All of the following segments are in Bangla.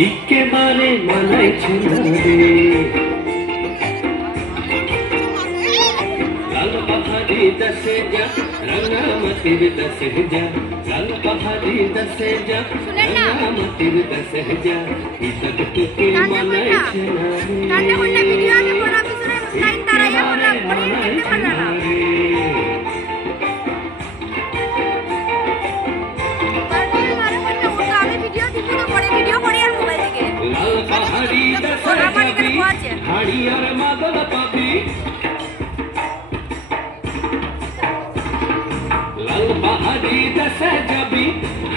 একেবারে মানাইছে না রে। লাল পাহাড়ি দশে যা রাঙামাটির দশে যা, লাল পাহাড়ি দশে যা রাঙামাটির দশে যা, ইতক তোকে মানাইছে না রে। লাল পাহাড়ি দশে যাবি হাড়ি আর মাদল পাবি, লাল পাহাড়ি দশে যাবি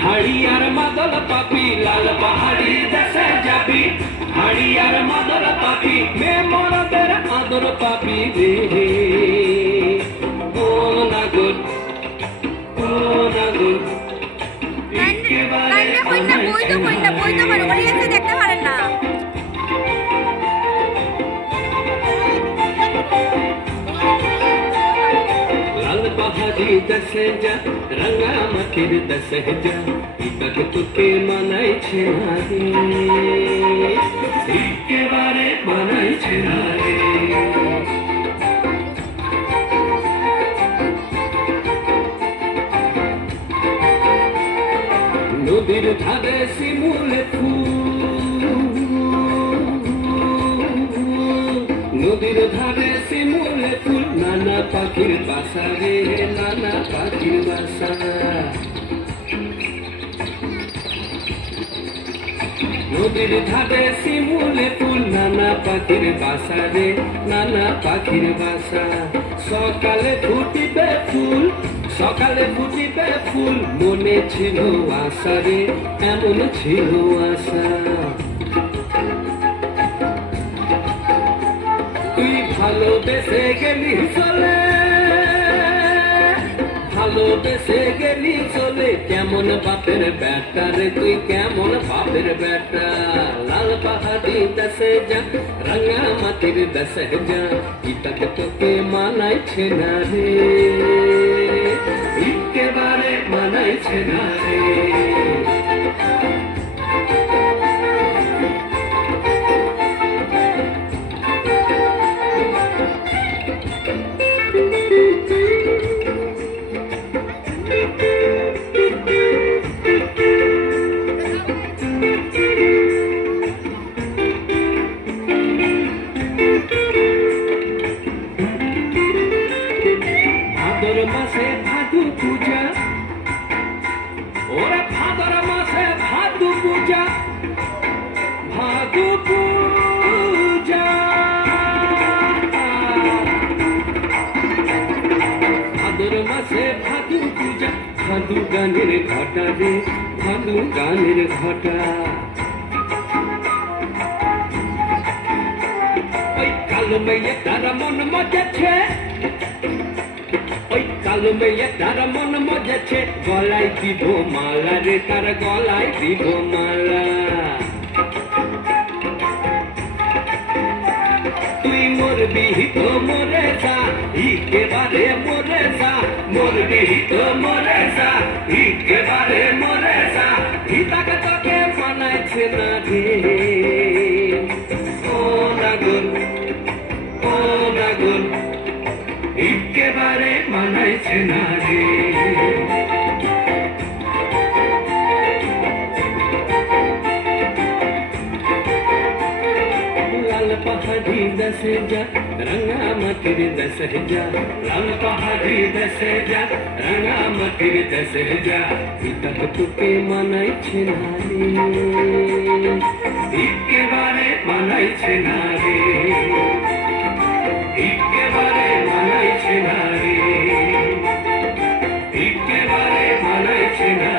হাড়ি আর মাদল পাবি, লাল পাহাড়ি দশে যাবি হাড়ি আর মাদল পাবি, মে মরদের আদর পাবি রে। ও নাগর ও নাগর একেবারে পাহাড়ি দশে যা রাঙামাটির দশে যা, ইতক তোকে মানাইছে না রে, একেবারে মানাইছে না রে। নদীর ধারে শিমুলে ফুল, নদীর ধারে শিমুলে ফুল, নানা পাখির বাসা রে, নানা পাখির বাসা। নদীর ধারে শিমুলে ফুল, নানা পাখির বাসা রে, নানা পাখির বাসা। সকালে ফুটিবে ফুল, সকালে ফুটিবে ফুল, মনে ছিল আশা রে, এমন ছিল আশা। তুই ভালোবেসে গেলি চলে, ভালোবেসে গেলি চলে, কেমন বাপের বেটা রে তুই, কেমন বাপের বেটা। লাল পাহাড়ি দশে যা রাঙামাটির দশে যা, ইতক তোকে মানাইছে না রে, একেবারে মানাইছে না রে। ভাদর মাসে ভাদু পূজা, ওরে ভাদর মাসে ভাদু পূজা, ভাদু পূজা। ভাদর মাসে ভাদু পূজা, ভাদু গানের ঘটা রে, ভাদু গানের ঘটা। ওই কালো মেয়েটার মন মজেছে, ওই কালো মেয়েটার মন মজেছে, গলায় দিব মালা রে, তার গলায় দিব মালা। তুই মরবি তো মরে যা, একেবারে মরে যা, মরবি তো মরে যা, একেবারে মরে যা, ইতক তোকে মানাইছে না রে। ও নাগর ও নাগর একেবারে মানাইছে না রে। লাল পাহাড়ি দশে যা রাঙামাটির দশে যা, লাল পাহাড়ি দশে যা রাঙামাটির দশে যা, ইতক তোকে মানাইছে না রে, একেবারে মানাইছে না রে, একেবারে মানাইছে না রে, একেবারে মানাইছে না।